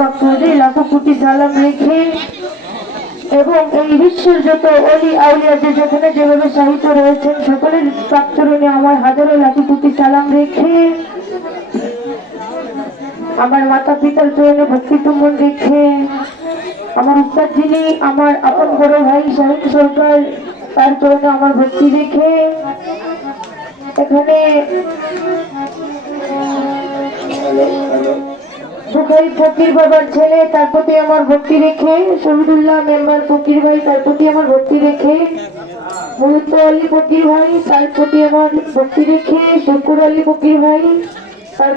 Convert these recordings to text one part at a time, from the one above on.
চক্রে লাখো কোটি সালাম রেখে এবং এই বিশ্বের যত অলি আউলিয়াতে যেখানে যেভাবে সাহিত্য রয়েছেন সকলের প্রাক্তরণে আমার হাজারো লাখো কোটি সালাম রেখে আমার মাতা পিতার চরণে ভক্তি তুমন রেখে আমার উত্তর যিনি আমার আপন বড় ভাই শাহিন সরকার তার চরণে আমার ভক্তি রেখে এখানে সুখাই ফকির বাবার ছেলে তার প্রতি আমার ভক্তি রেখে শহীদুল্লাহ মেম্বার ফকির ভাই তার প্রতি আমার ভক্তি রেখে মহিত আলী ফকির ভাই তার প্রতি আমার ভক্তি রেখে শুকুর আলী ফকির ভাই তার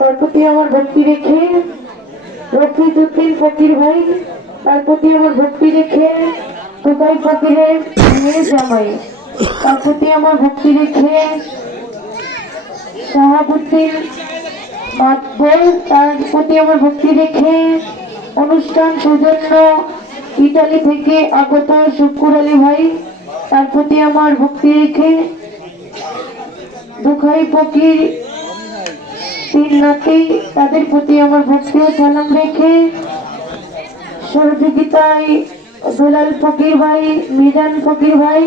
তার প্রতি আমার ভক্তি রেখে রফিদ উদ্দিন ফকির ভাই তার প্রতি আমার ভক্তি রেখে সুখাই ফকিরের মেয়ে জামাই তার প্রতি আমার ভক্তি রেখে শাহাবুদ্দিন বই তার প্রতি আমার ভক্তি রেখে অনুষ্ঠান সৌজন্য ইটালি থেকে আগত শুকুর আলী ভাই তার প্রতি আমার ভক্তি রেখে দুখারি পকির তিন নাতি তাদের প্রতি আমার ভক্তি সালাম রেখে সহযোগিতায় দুলাল ফকির ভাই মিজান ফকির ভাই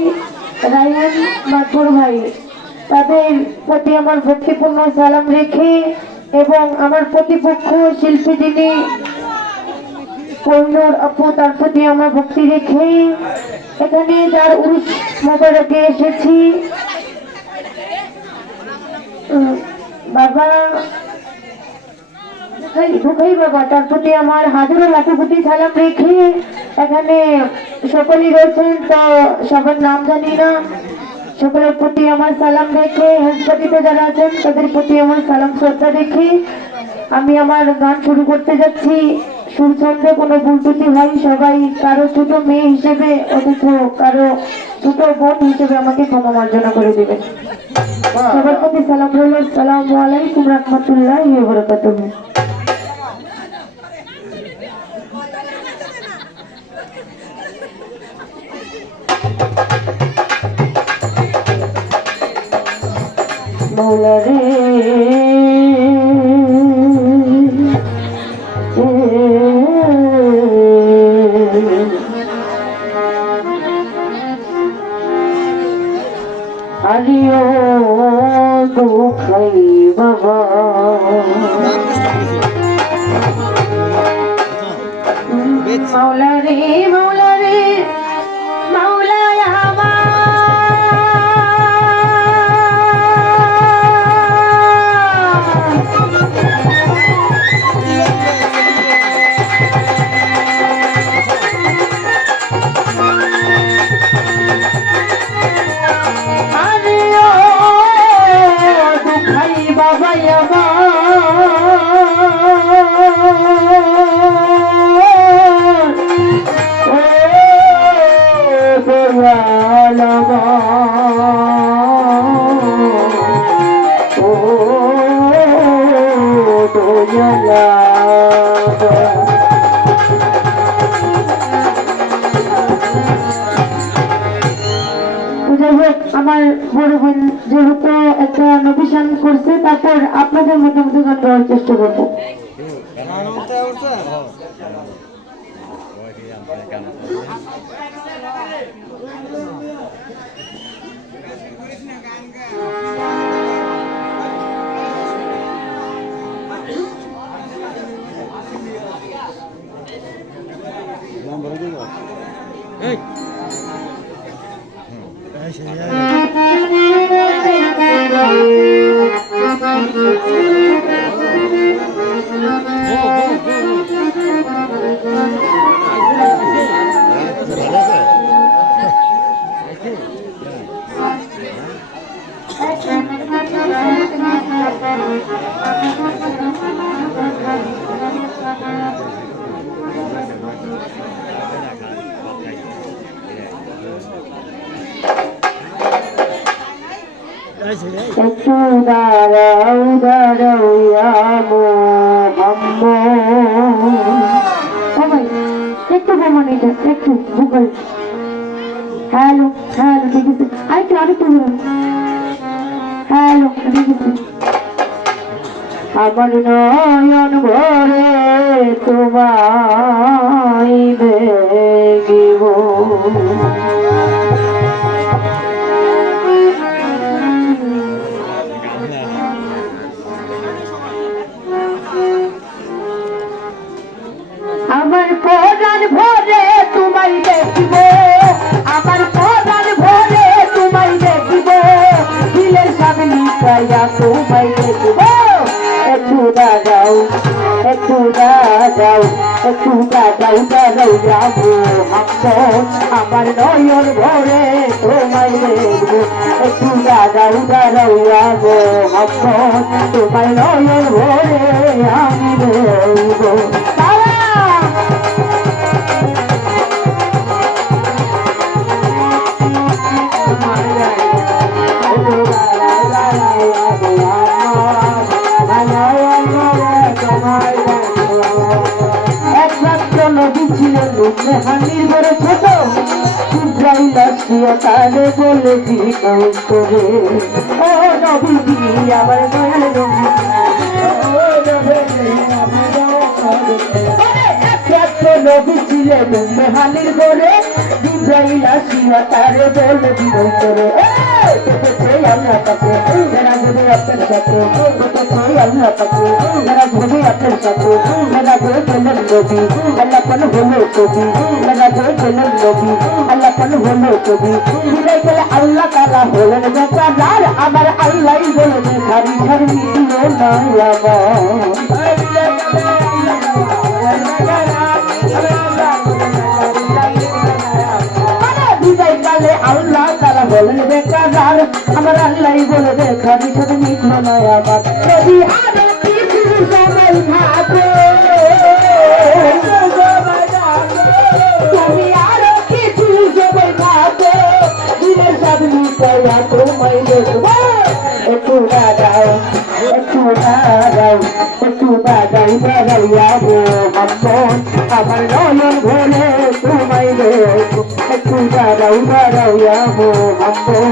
রায়ন মাথুর ভাই তাদের প্রতি আমার ভক্তিপূর্ণ সালাম রেখে এবং আমার প্রতিপক্ষ শিল্পী যিনি কন্যর আপু তার প্রতি আমার ভক্তি রেখে এখানে যার উরুষ মোবারকে এসেছি বাবা ঢুকাই বাবা তার প্রতি আমার হাজারো লাখো সালাম রেখে এখানে সকলেই রয়েছেন তো সবার নাম জানি না সকলের প্রতি আমার সালাম রেখে হাসপাতিতে যারা আছেন তাদের প্রতি আমার সালাম শ্রদ্ধা রেখে আমি আমার গান শুরু করতে যাচ্ছি সুরসন্ধে কোনো ত্রুটি হয় সবাই কারো ছোট মেয়ে হিসেবে অথচ কারো ছোট বোন হিসেবে আমাকে ক্ষমা করে দেবেন সবার প্রতি সালাম রইল সালাম আলাইকুম রহমতুল্লাহ বরকাতুহ ভোলা রে আলিও দুখাই বাবা মৌলা রে একটা নোটিশন করছে তারপর আপনাদের মধ্যে মতামত জানার চেষ্টা করব Hey! Hey, yeah. একটু দাঁড়াও দাঁড়াও মোহাম্মদ একটু ভ্রমণ এটা একটু গুগল হ্যালো হ্যালো ঠিক আছে আরেকটু আরেকটু হ্যালো ঠিক আছে আমার নয়ন ভরে তোমায় ভেগিব একটু দাও একটু দাও দাও যাবো আমার নয়ন ভরে তোমায় দেখবো একটু দাও দাও যাবো তোমায় নয়ন ভরে আমি দেখবো হানির বড় ছোট ইব্রাহিম রাষ্ট্রীয় কালে বলে করে ও নবীজি নবী ও নবীজি করে ইব্রাহিম রাষ্ট্রীয় কালে বলে দিতাম করে আমি আপনাকে যারা ঘুরে আপনার সাথে এসেছে আমি আপনাকে যারা ঘুরে আপনার সাথে যারা ঘুরে চলেন নবী আল্লাহ কোন হলো কবি যারা ঘুরে চলেন নবী আল্লাহ কোন হলো কবি ঘুরে গেলে আল্লাহ তালা হলেন বেচারার আবার আল্লাহ বলেন সারি সারি দিল না আল্লাহ তারা বলেন আমার আল্লাহ বলে দেখা নিষেধ নিগ্ন নয় আমার যদি আরো কিছু সময় থাকে তুমি আরো কিছু আমার নয়ন ভোলে তোমায় একটু দাঁড়াও দাঁড়াইয়াবো মন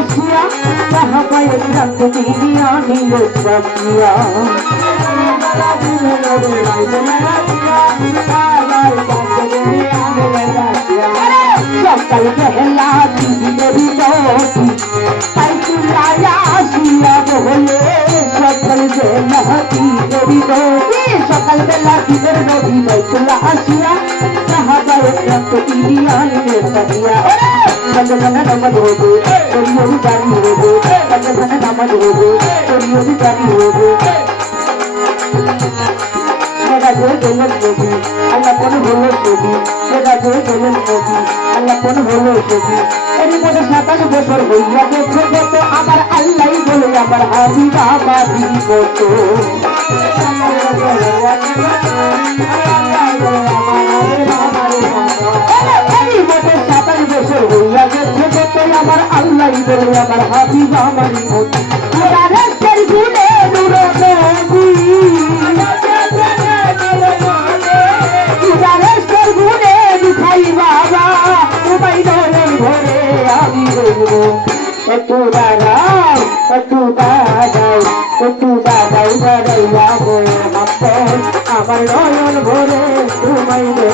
আসিয়া তাহা পায়ে রাখতে দিয়া নিল চাপিয়া সকাল বেলা দিদিদের রোটি তাই তুলাই আসিয়া বহলে সকাল বেলা দিদিদের রোটি সকাল বেলা দিদিদের রোটি তাই তুলা আসিয়া তাহা পায়ে রাখতে দিয়া নিল চাপিয়া బంధన నమ్మ దోబు చెరియొని కాని హోబు బంధన నమ్మ దోబు చెరియొని కాని హోబు జగదే జగన్ నోబి అల్లపొను హోలో నోబి జగదే జగన్ నోబి అల్లపొను హోలో నోబి এরপরে সাতাশ বছর হইয়া গেছে কত আবার আল্লাহ বলে আবার আমি বাবা দিবত तेरे अमर हाफिज हमारी मोती मुबारक तेरी झूले नूरों मेहंदी मुबारक तेरे झूले दिखाई बाबा मुंबई धोरे भोरे आवी रो पटू दादा पटू दादा पटू दादा उधर या गोया मप्पो अमर नयन भोरे तुम्हारी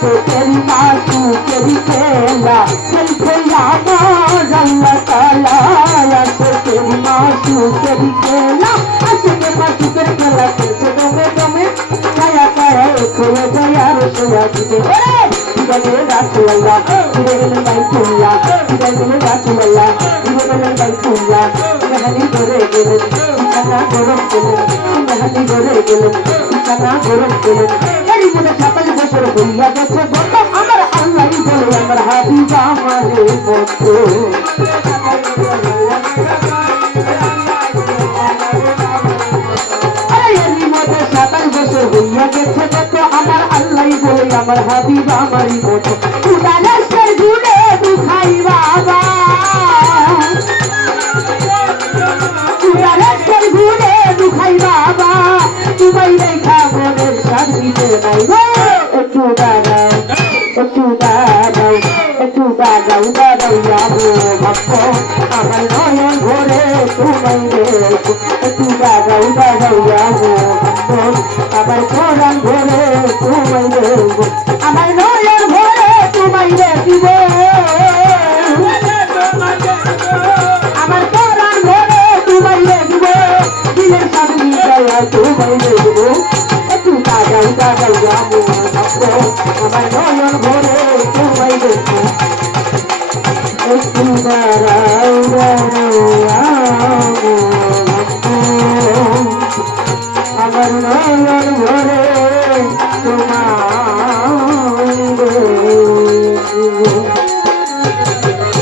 तो तेरी मातू तेरी खेला तेरी खेला रंग काला तो तेरी मातू तेरी खेला अच्छे के पास कर गला तुझे गमे गमे काया काया खोले जाया रोशना तुझे ఇదనే రాసుమల్లా ఇదనే బైకుల్లా ఇదనే రాసుమల్లా ఇదనే బైకుల్లా ఇదనే గొర్రె గొర్రె ఇదనే గొర్రె గొర్రె ఇదనే గొర్రె గొర్రె কানা গরম করুন এরই মধ্যে সকাল বছর হইয়া গেছে গত আমার আল্লাহ বলে আমার হাবিব আমারে কত আমার আল্লাহ বলে আমার হাবিব আমারই মতো উদালেশ্বর জুড়ে দুখাই বাবা উদালেশ্বর ঘুরে দুখাই তুমি রেখা সাধুইতে নাই গো একটু দাঁড়াও একটু দাঁড়াও একটু দাঁড়াও দাঁড়াইয়াবো ভক্ত আমার নয়ন ভরে তোমাই রে একটু দাঁড়াও দাঁড়াইয়াবো ভক্ত আমার কোরআন ভরে তোমাই রে আমার নয়ন ভরে তোমাই রে জীবন গৌদা গৌদা আমার নয়ন ভরে তোমায় দেখো আমার নয়ন ভরে তোমার